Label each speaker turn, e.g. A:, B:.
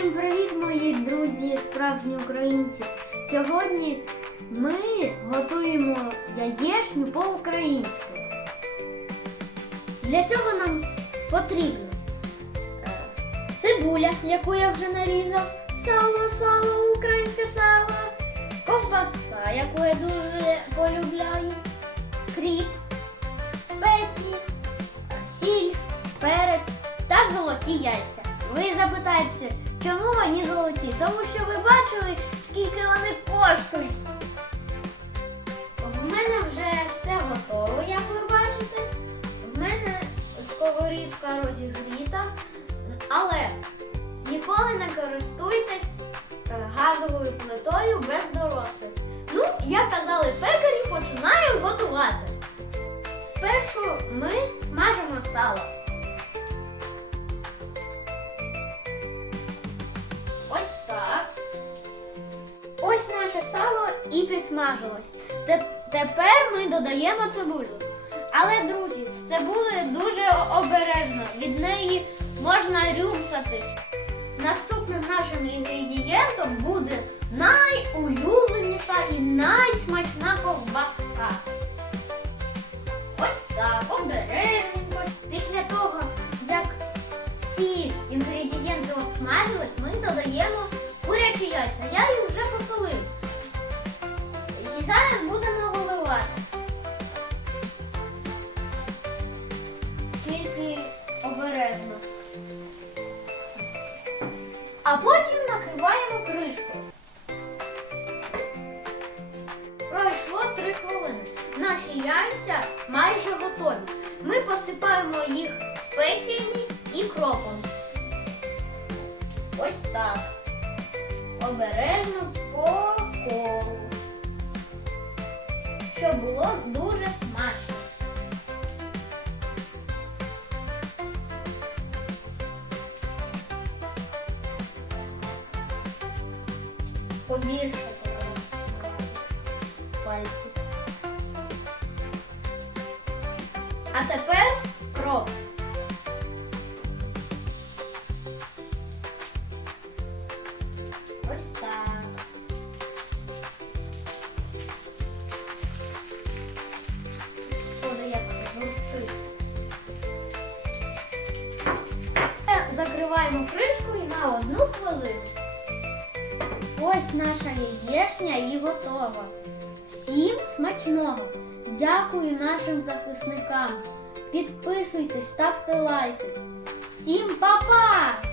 A: Всім привіт, мої друзі, справжні українці! Сьогодні ми готуємо яєчню по-українськи. Для цього нам потрібно е, цибуля, яку я вже нарізав, сало, сало, українське сало, ковбаса, яку я дуже полюбляю, кріп, спеції, сіль, перець та золоті яйця. Ви запитаєте, чому вони золоті? Тому що ви бачили, скільки вони коштують. В мене вже все готово, як ви бачите. В мене сковорідка розігріта, але ніколи не користуйтесь е, газовою плитою без дорослих. Ну, як казали пекарі, починаємо готувати. Спершу ми смажимо сало. І підсмажилось. Тепер ми додаємо цибулю. Але, друзі, з цибулею дуже обережно. Від неї можна рюмсати. Наступним нашим інгредієнтом буде найулюбленіша і найсмачна ковбаска. Ось так, обережненько. Після того, як всі інгредієнти обсмажились, зараз будемо виливати. Тільки обережно. А потім накриваємо кришкою. Пройшло 3 хвилини. Наші яйця майже готові. Ми посипаємо їх спеціями і кропом. Ось так. Обережно по Щоб було дуже смачно. Побільше пальці. А тепер кроп. Ось так. Е, кришку кришкою на одну хвилину. Ось наша яєшня і готова. Всім смачного! Дякую нашим захисникам. Підписуйтесь, ставте лайки. Всім па-па!